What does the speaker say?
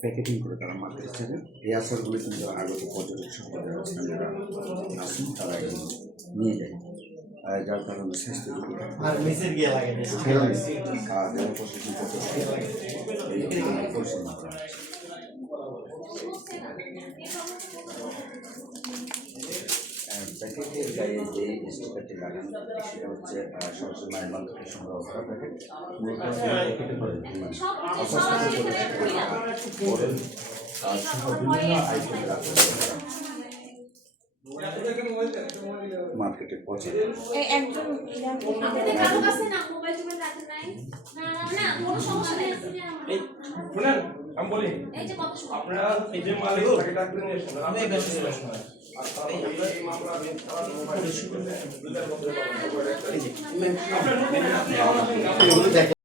packeting করে তারা market হিসেবে এই আচারগুলি কিন্তু আগত পর্যটক সম্পদের স্থানীয়রা আসুন তারা এগুলো নিয়ে যায়, যার কারণে স্বাস্থ্য পরিচালনা করা প্যাকেটের গায়ে যে স্টিকারটি লাগানো সেটা হচ্ছে সরাসরি মায়ের বান্ধব থেকে সংগ্রহ করা প্যাকেট বিভিন্ন আইটেম মার্কেটে পৌঁছে আমি বলি আপনারা এই যে মালিক তাকে ডাকতে নিয়ে এসেছেন আপনারা